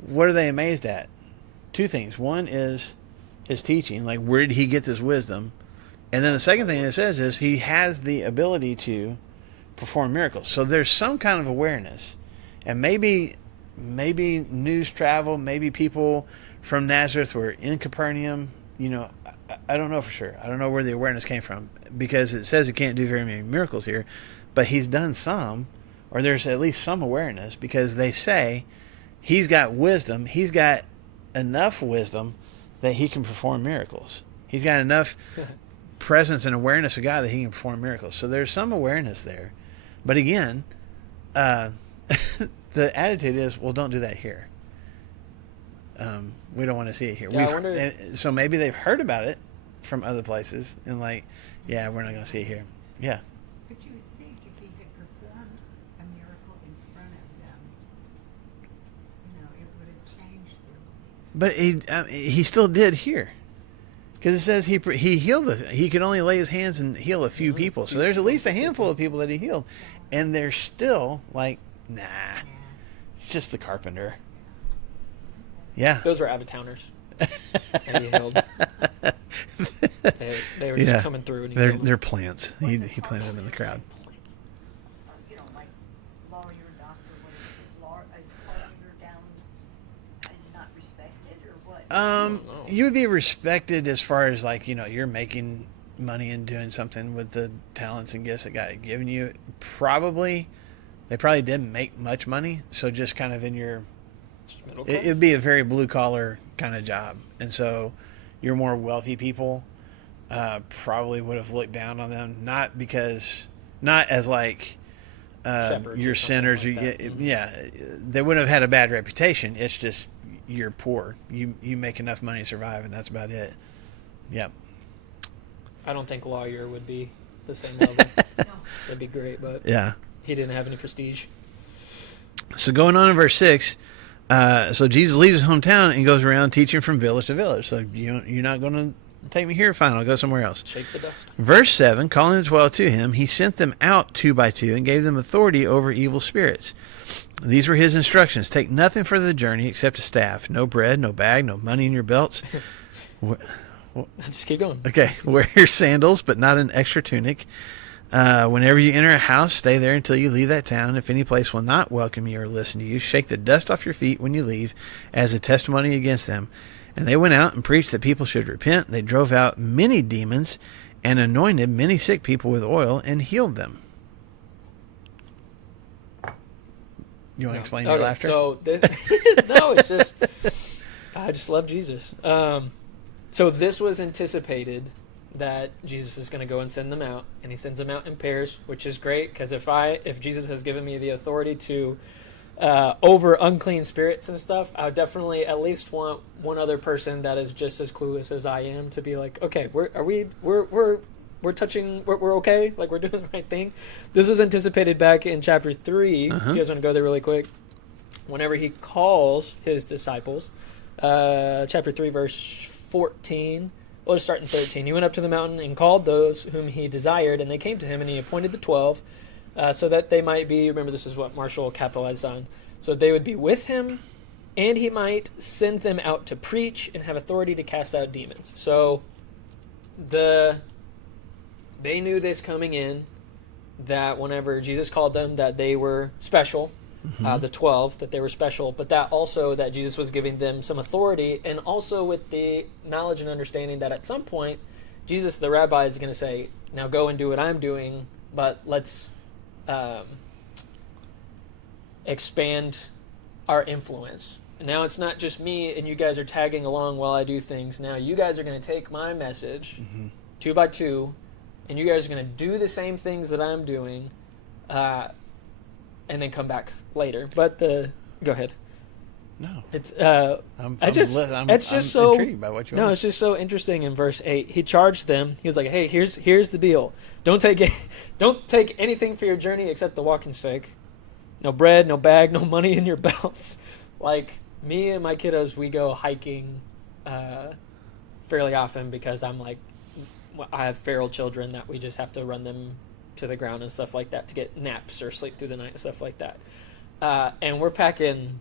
what are they amazed at? Two things. One is his teaching, like where did he get this wisdom? And then the second thing it says is he has the ability to perform miracles. So there's some kind of awareness. And maybe news travel, maybe people from Nazareth were in Capernaum. I don't know for sure. I don't know where the awareness came from, because it says he can't do very many miracles here, but he's done some, or there's at least some awareness, because they say he's got wisdom. He's got enough wisdom that he can perform miracles. He's got enough presence and awareness of God that he can perform miracles. So there's some awareness there. But again, the attitude is, well, don't do that here. We don't want to see it here. Yeah, I wonder... So maybe they've heard about it from other places and like, yeah, we're not going to see it here. Yeah. But you would think if he had performed a miracle in front of them, it would have changed their belief. But he still did here. Because it says he healed. He could only lay his hands and heal a few people. So there's at least a handful of people that he healed. And they're still like, nah, it's just the carpenter. Yeah. Those were out-of-towners. And he healed. They were just coming through. And they're plants. He planted them in the crowd. Like lawyer, doctor, whatever. Is lawyer down, is not respected or what? You would be respected as far as like, you're making money and doing something with the talents and gifts that God had given you. They probably didn't make much money. So just kind of in your... It'd be a very blue collar kind of job, and so your more wealthy people probably would have looked down on them, not as like your sinners. Like they wouldn't have had a bad reputation. It's just you're poor. You make enough money to survive, and that's about it. Yep. I don't think lawyer would be the same level. No. That'd be great, but Yeah. he didn't have any prestige. So going on in verse 6, so Jesus leaves his hometown and goes around teaching from village to village. So you're not going to take me here? Fine, I'll go somewhere else. Shake the dust. Verse 7, calling the 12 to him, he sent them out 2 by 2 and gave them authority over evil spirits. These were his instructions. Take nothing for the journey except a staff. No bread, no bag, no money in your belts. Just keep going. Okay, wear your sandals, but not an extra tunic. Whenever you enter a house, stay there until you leave that town. If any place will not welcome you or listen to you, shake the dust off your feet when you leave as a testimony against them. And they went out and preached that people should repent. They drove out many demons and anointed many sick people with oil and healed them. You want to explain your Okay, laughter? So no, it's just I just love Jesus. So this was anticipated that Jesus is going to go and send them out, and he sends them out in pairs, which is great because if Jesus has given me the authority to over unclean spirits and stuff, I would definitely at least want one other person that is just as clueless as I am to be like, okay, we're okay, like we're doing the right thing. This was anticipated back in chapter 3. Uh-huh. If you guys want to go there really quick, whenever he calls his disciples, chapter 3 verse 14. We'll just start in 13. He went up to the mountain and called those whom he desired, and they came to him, and he appointed the 12, so that they might be, remember this is what Marshall capitalized on, so they would be with him, and he might send them out to preach and have authority to cast out demons. So they knew this coming in, that whenever Jesus called them, that they were special, the 12, that they were special, but that also that Jesus was giving them some authority, and also with the knowledge and understanding that at some point, Jesus, the rabbi, is going to say, now go and do what I'm doing, but let's expand our influence. And now it's not just me and you guys are tagging along while I do things. Now you guys are going to take my message 2 by 2, and you guys are going to do the same things that I'm doing, and then come back later. But go ahead. No. It's I'm so intrigued by what you want to it's just so interesting. In verse 8, he charged them. He was like, "Hey, here's the deal. Don't take anything for your journey except the walking stick. No bread, no bag, no money in your belts." Like me and my kiddos, we go hiking fairly often because I have feral children that we just have to run them to the ground and stuff like that to get naps or sleep through the night and stuff like that. And we're packing.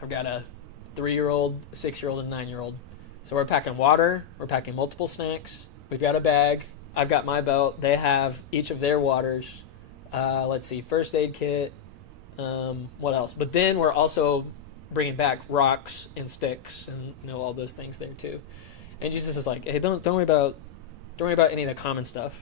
I've got a 3-year-old, 6-year-old, and 9-year-old. So we're packing water. We're packing multiple snacks. We've got a bag. I've got my belt. They have each of their waters. Let's see, first aid kit. What else? But then we're also bringing back rocks and sticks and all those things there too. And Jesus is like, hey, don't worry about any of the common stuff.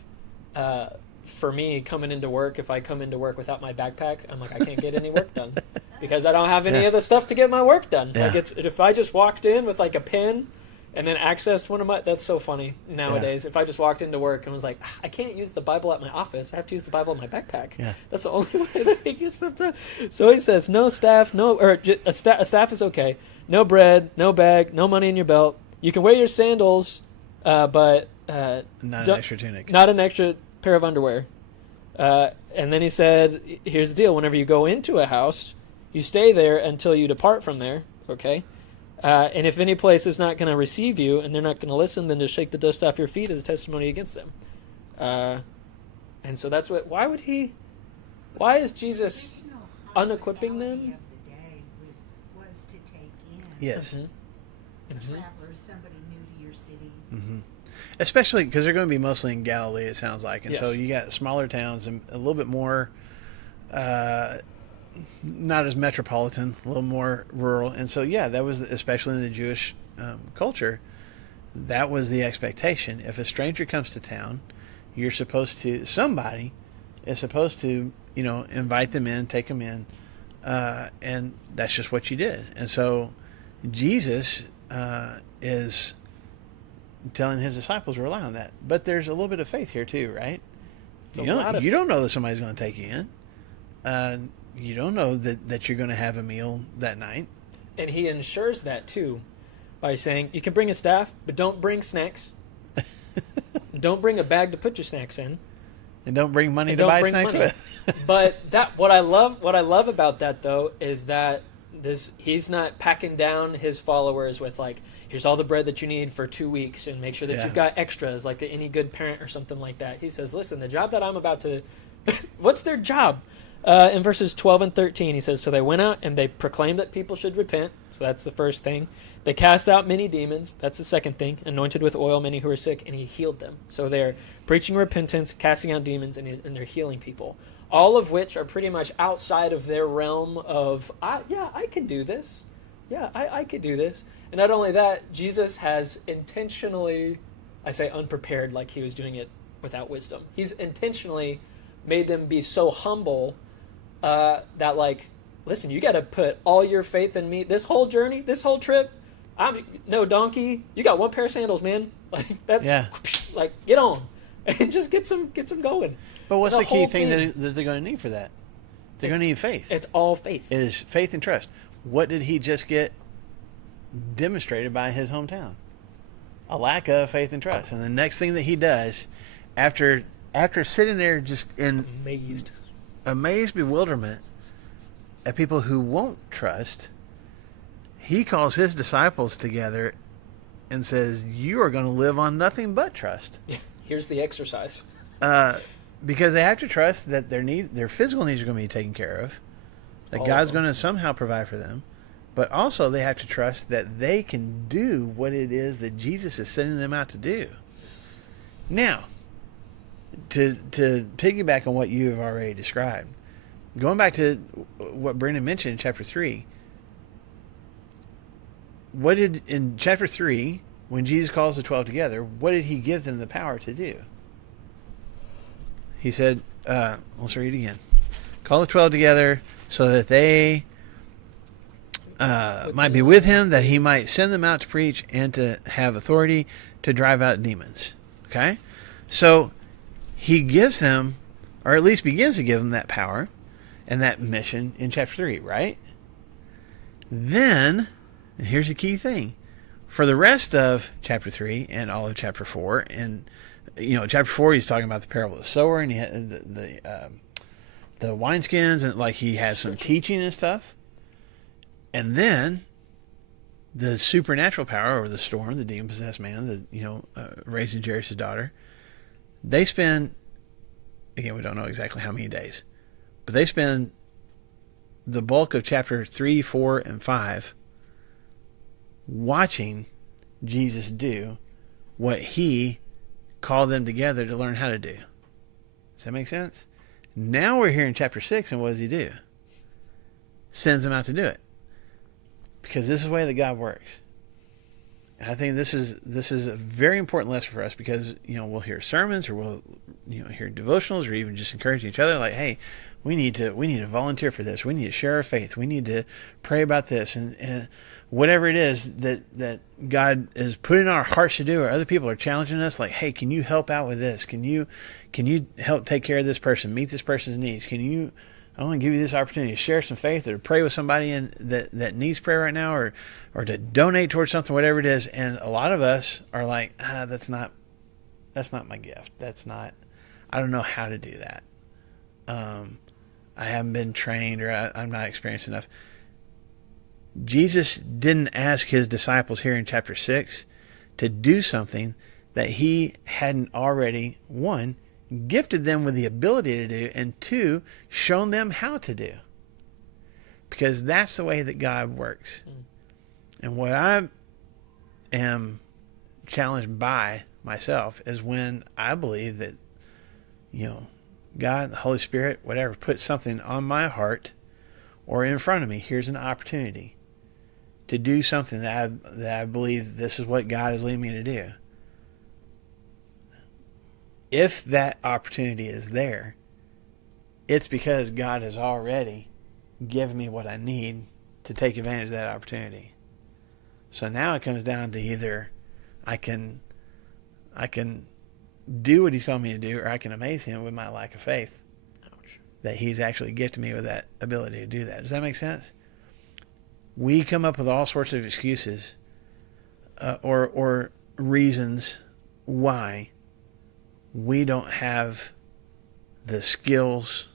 For me, coming into work, if I come into work without my backpack, I'm like, I can't get any work done because I don't have any of the stuff to get my work done. Yeah. Like if I just walked in with like a pen and then accessed one of my, that's so funny nowadays. If I just walked into work and was like, I can't use the Bible at my office, I have to use the Bible in my backpack. Yeah. That's the only way that I use stuff to. So he says, no staff, a staff is okay. No bread, no bag, no money in your belt. You can wear your sandals, but not an extra tunic. not an extra pair of underwear. And then he said, here's the deal. Whenever you go into a house, you stay there until you depart from there, okay? And if any place is not going to receive you and they're not going to listen, then just shake the dust off your feet as a testimony against them. And so that's why is Jesus Traditional unequipping them? hospitality of the day was to take in Yes. travelers, somebody new to your city. Mm-hmm. Especially because they're going to be mostly in Galilee, it sounds like. And so Yes. you got smaller towns and a little bit more, not as metropolitan, a little more rural. And so, yeah, that was, especially in the Jewish culture, that was the expectation. If a stranger comes to town, somebody is supposed to, invite them in, take them in. And that's just what you did. And so Jesus is telling his disciples rely on that. But there's a little bit of faith here too, right? It's a You lot of don't know that somebody's going to take you in. You don't know that you're going to have a meal that night. And he ensures that too by saying, you can bring a staff, but don't bring snacks. Don't bring a bag to put your snacks in. And don't bring money And to don't buy bring snacks money. with. But that what I love about that though is that he's not packing down his followers with like, here's all the bread that you need for 2 weeks and make sure that Yeah. you've got extras like any good parent or something like that. He says, listen, the job that I'm about to what's their job? In verses 12 and 13, he says, so they went out and they proclaimed that people should repent. So that's the first thing. They cast out many demons. That's the second thing. Anointed with oil many who were sick, and he healed them. So they're preaching repentance, casting out demons, and they're healing people. All of which are pretty much outside of their realm of, I can do this. Yeah, I could do this. And not only that, Jesus has intentionally, I say unprepared, like he was doing it without wisdom. He's intentionally made them be so humble that, like, listen, you got to put all your faith in me. This whole journey, this whole trip, I'm no donkey. You got one pair of sandals, man. Like that's Yeah. like get on and just get some going. But what's The the key whole thing thing- that they're going to need for that? They're It's- going to need faith. It's all faith. It is faith and trust. What did he just get demonstrated by his hometown? A lack of faith and trust. And the next thing that he does, after sitting there just in amazed bewilderment at people who won't trust, he calls his disciples together and says, you are going to live on nothing but trust. Here's the exercise. Because they have to trust that their physical needs are going to be taken care of, that All of God's them. going to somehow provide for them, but also they have to trust that they can do what it is that Jesus is sending them out to do. Now, to piggyback on what you have already described, going back to what Brendan mentioned in chapter 3, in chapter 3, when Jesus calls the 12 together, what did he give them the power to do? He said, let's read it again. Call the 12 together so that they might be with him, that he might send them out to preach and to have authority to drive out demons. Okay? So he gives them, or at least begins to give them that power and that mission in chapter 3, right? Then, and here's the key thing. For the rest of chapter 3 and all of chapter 4, and chapter 4 he's talking about the parable of the sower, and he had the wineskins, and like he has some teaching and stuff. And then the supernatural power, or the storm, the demon-possessed man, raising Jairus' daughter, they spend, again, we don't know exactly how many days, but they spend the bulk of chapter 3, 4, and 5 watching Jesus do what he called them together to learn how to do. Does that make sense? Now we're here in chapter 6, and what does he do? Sends them out to do it. Because this is the way that God works. And I think this is a very important lesson for us, because we'll hear sermons, or we'll hear devotionals, or even just encouraging each other, like, hey, we need to volunteer for this. We need to share our faith. We need to pray about this, and whatever it is that God is putting in our hearts to do, or other people are challenging us, like, hey, can you help out with this? Can you help take care of this person, meet this person's needs? I want to give you this opportunity to share some faith, or to pray with somebody that needs prayer right now, or to donate towards something, whatever it is. And a lot of us are like, that's not my gift. I don't know how to do that. I haven't been trained, or I'm not experienced enough. Jesus didn't ask his disciples here in chapter 6 to do something that he hadn't already, one, gifted them with the ability to do, and two, shown them how to do. Because that's the way that God works. And what I am challenged by myself is when I believe that, God, the Holy Spirit, whatever, puts something on my heart or in front of me. Here's an opportunity to do something that I believe this is what God is leading me to do. If that opportunity is there, it's because God has already given me what I need to take advantage of that opportunity. So now it comes down to either I can do what he's called me to do, or I can amaze him with my lack of faith. Ouch. That he's actually gifted me with that ability to do that. Does that make sense? We come up with all sorts of excuses or reasons why we don't have the skills,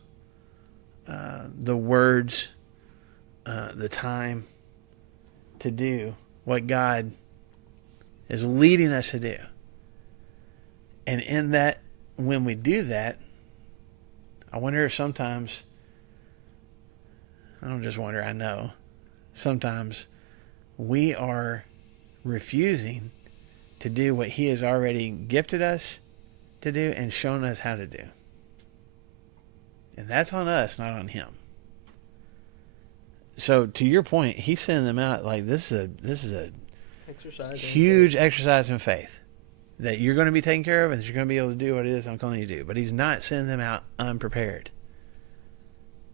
the words, the time to do what God is leading us to do. And in that, when we do that, I wonder if sometimes, I don't just wonder, I know, sometimes we are refusing to do what He has already gifted us to do and shown us how to do. And that's on us, not on Him. So to your point, He's sending them out like this is a Exercise. huge exercise in faith that you're going to be taken care of and that you're going to be able to do what it is I'm calling you to do. But He's not sending them out unprepared.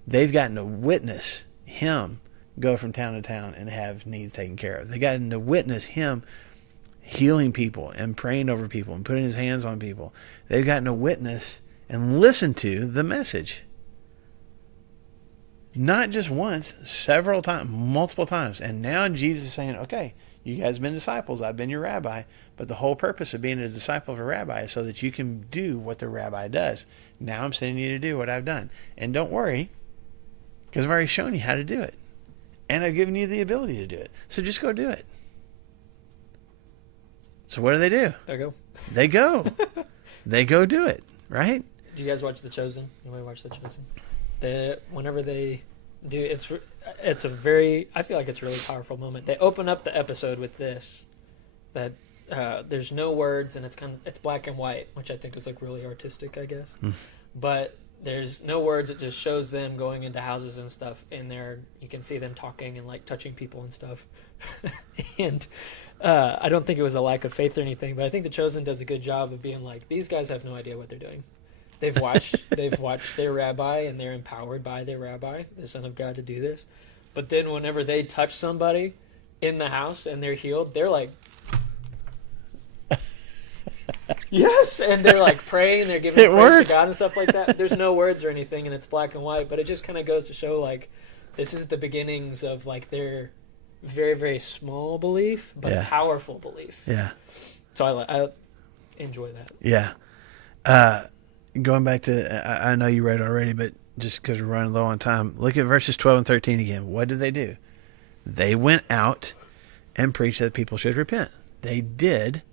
They've gotten to witness Him go from town to town and have needs taken care of. They've gotten to witness Him healing people and praying over people and putting His hands on people. They've gotten to witness and listen to the message. Not just once, several times, multiple times. And now Jesus is saying, okay, you guys have been disciples. I've been your rabbi. But the whole purpose of being a disciple of a rabbi is so that you can do what the rabbi does. Now I'm sending you to do what I've done. And don't worry, because I've already shown you how to do it. And I've given you the ability to do it. So just go do it. So what do? There you go. They go. They go do it, right? Do you guys watch The Chosen? Anybody watch The Chosen? Whenever they do, it's a very, I feel like it's a really powerful moment. They open up the episode with this, that there's no words and it's black and white, which I think is like really artistic, I guess. But there's no words. It just shows them going into houses and stuff, and you can see them talking and like touching people and stuff. And I don't think it was a lack of faith or anything, but I think The Chosen does a good job of being like, these guys have no idea what they're doing. They've watched their rabbi, and they're empowered by their rabbi, the Son of God, to do this. But then whenever they touch somebody in the house and they're healed, they're like, yes, and they're like praying, they're giving praise to God and stuff like that. There's no words or anything, and it's black and white, but it just kind of goes to show like this is the beginnings of like their very, very small belief, but powerful belief. Yeah. So I enjoy that. Yeah. Going back to, I know you read it already, but just because we're running low on time, look at verses 12 and 13 again. What did they do? They went out and preached that people should repent. They did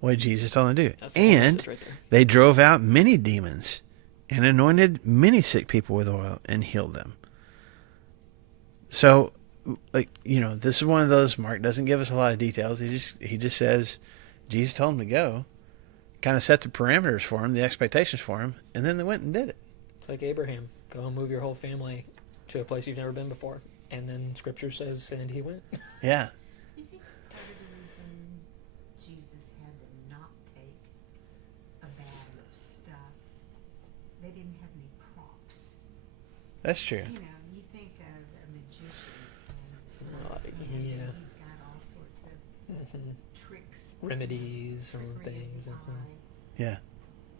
what Jesus told them to do. That's the and message right there. they drove out many demons and anointed many sick people with oil and healed them. So, like, this is one of those, Mark doesn't give us a lot of details. He just says Jesus told them to go, kind of set the parameters for him, the expectations for him, and then they went and did it. It's like Abraham. Go and move your whole family to a place you've never been before. And then Scripture says, and he went. Yeah. You think part of the reason Jesus had to not take a bag of stuff, they didn't have any props. That's true. You think of a magician and Oh, stuff, and yeah. he's got all sorts of tricks, Remedies and trickery things. inside. Yeah.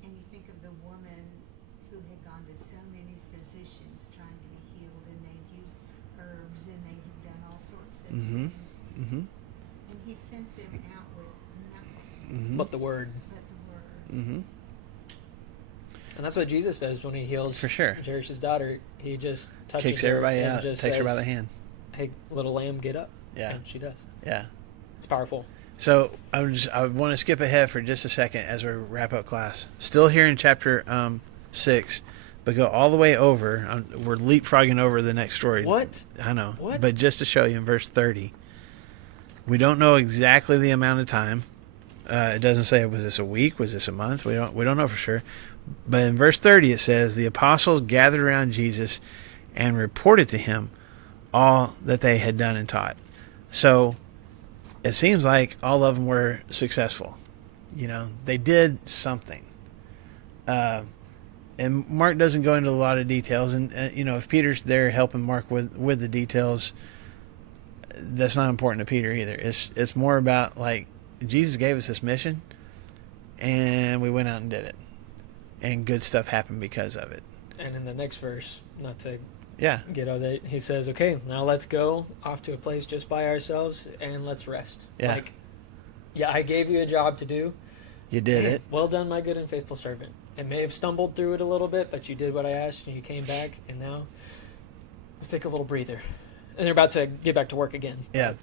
And you think of the woman who had gone to so many physicians trying to be healed, and they'd used herbs, and they had done all sorts of Mhm. things. Mm-hmm. And he sent them out with nothing Mm-hmm. But the word. but the word. Mm-hmm. And that's what Jesus does when he heals For sure. Jairus' daughter. He just touches Kicks her everybody and out, just takes her by says, the hand. Hey, little lamb, get up. Yeah. And she does. Yeah. It's powerful. So I want to skip ahead for just a second as we wrap up class. Still here in chapter 6, but go all the way over. We're leapfrogging over the next story. What? I know. What? But just to show you in verse 30, we don't know exactly the amount of time. It doesn't say, was this a week? Was this a month? We don't know for sure. But in verse 30 it says, the apostles gathered around Jesus and reported to him all that they had done and taught. So it seems like all of them were successful. They did something. And Mark doesn't go into a lot of details. And if Peter's there helping Mark with the details, that's not important to Peter either. It's more about like Jesus gave us this mission, and we went out and did it, and good stuff happened because of it. And in the next verse, not to Yeah. get all that, he says, okay, now let's go off to a place just by ourselves and let's rest. Yeah. I gave you a job to do. You did Hey, it. Well done, my good and faithful servant. and may have stumbled through it a little bit, but you did what I asked and you came back, and now let's take a little breather. And they're about to get back to work again. Yeah.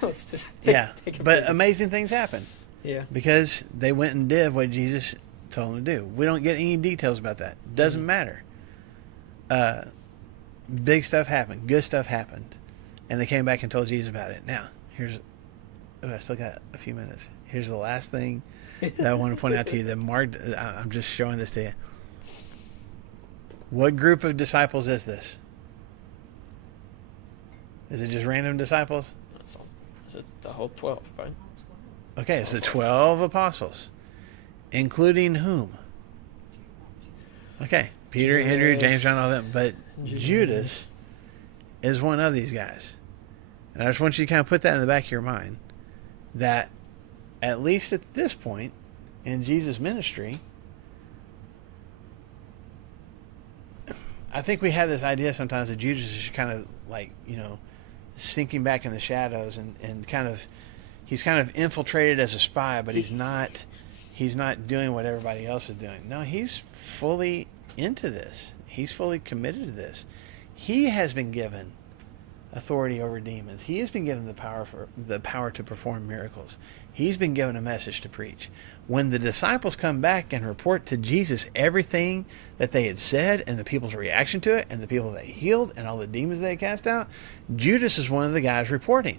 Let's just Take a breather. But amazing things happen Yeah. because they went and did what Jesus told them to do. We don't get any details about that. Doesn't matter. Big stuff happened. Good stuff happened. And they came back and told Jesus about it. Now, I still got a few minutes. Here's the last thing that I want to point out to you that Mark, I'm just showing this to you. What group of disciples is this? Is it just random disciples? That's all. It's the whole 12, right? Okay, it's the 12 apostles. Including whom? Okay, Peter, Andrew, Judas. James, John, all them. But Judas. Judas is one of these guys. And I just want you to kind of put that in the back of your mind. That at least at this point in Jesus' ministry, I think we have this idea sometimes that Judas is kind of like, sinking back in the shadows and kind of, he's kind of infiltrated as a spy, but he's not doing what everybody else is doing. No, he's fully into this. He's fully committed to this. He has been given authority over demons. He has been given the power to perform miracles. He's been given a message to preach. When the disciples come back and report to Jesus everything that they had said and the people's reaction to it and the people they healed and all the demons they cast out, Judas is one of the guys reporting.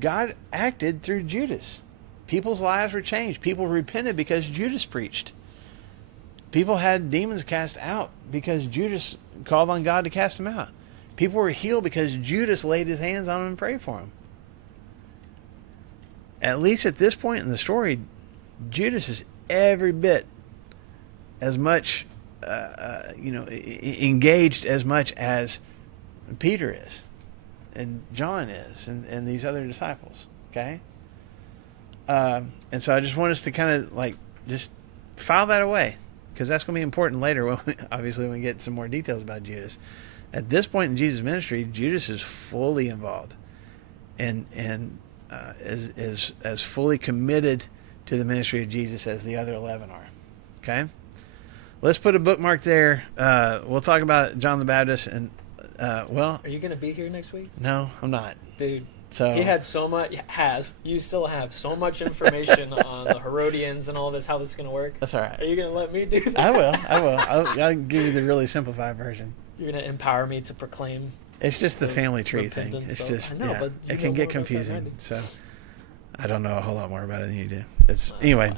God acted through Judas. People's lives were changed. People repented because Judas preached. People had demons cast out because Judas called on God to cast them out. People were healed because Judas laid his hands on them and prayed for them. At least at this point in the story, Judas is every bit as much, engaged as much as Peter is, and John is, and these other disciples. Okay, and so I just want us to kind of just file that away, because that's going to be important later when when we get some more details about Judas. At this point in Jesus' ministry, Judas is fully involved, and is as fully committed to the ministry of Jesus as the other 11 are. Okay, let's put a bookmark there. We'll talk about John the Baptist, and Are you going to be here next week? no, I'm not. Dude, So he had so much, you still have so much information on the Herodians and all this, how this is going to work. that's all right. Are you going to let me do that? I will. I'll give you the really simplified version. You're going to empower me to proclaim. It's just the family tree thing. Repentance, It's so- just I know, but you it can know get more about that than I confusing. do. So I don't know a whole lot more about it than you do. It's That's anyway,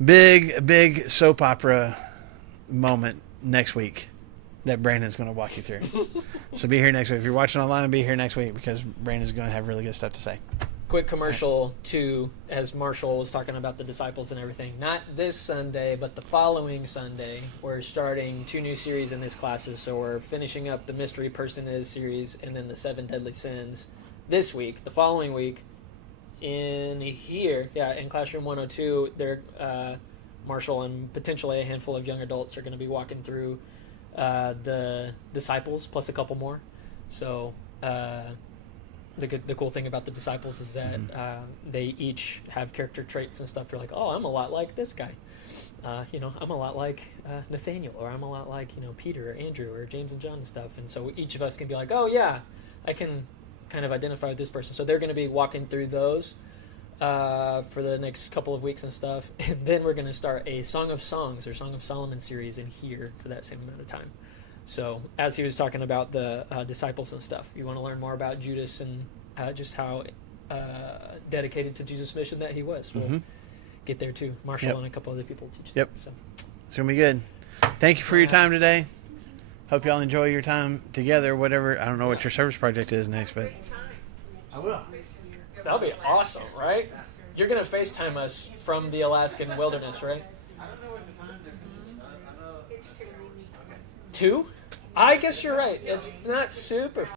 fine. big soap opera moment next week that Brandon's going to walk you through. So be here next week. If you're watching online, be here next week because Brandon's going to have really good stuff to say. Quick commercial too, as Marshall was talking about the disciples and everything. Not this Sunday, but the following Sunday, we're starting 2 new series in these classes. So we're finishing up the Mystery Person Is series and then the 7 Deadly Sins this week. The following week, in Classroom 102, Marshall and potentially a handful of young adults are going to be walking through the disciples plus a couple more. So the cool thing about the disciples is that they each have character traits and stuff. You're like, oh, I'm a lot like this guy. I'm a lot like Nathaniel, or I'm a lot like Peter or Andrew or James and John and stuff. And so each of us can be like, oh yeah, I can kind of identify with this person. So they're going to be walking through those for the next couple of weeks and stuff. And then we're going to start a Song of Songs or Song of Solomon series in here for that same amount of time. So as he was talking about the disciples and stuff, you want to learn more about Judas and just how dedicated to Jesus' mission that he was. We'll get there too. Marshall Yep. and a couple other people teach Yep. that. So It's going to be good. Thank you for your time today. Hope y'all enjoy your time together, whatever. I don't know what your service project is next, but I will. that'll be awesome, right? You're going to FaceTime us from the Alaskan wilderness, right? I don't know what the time difference is. I know. It's 2. 2? I guess you're right. It's not super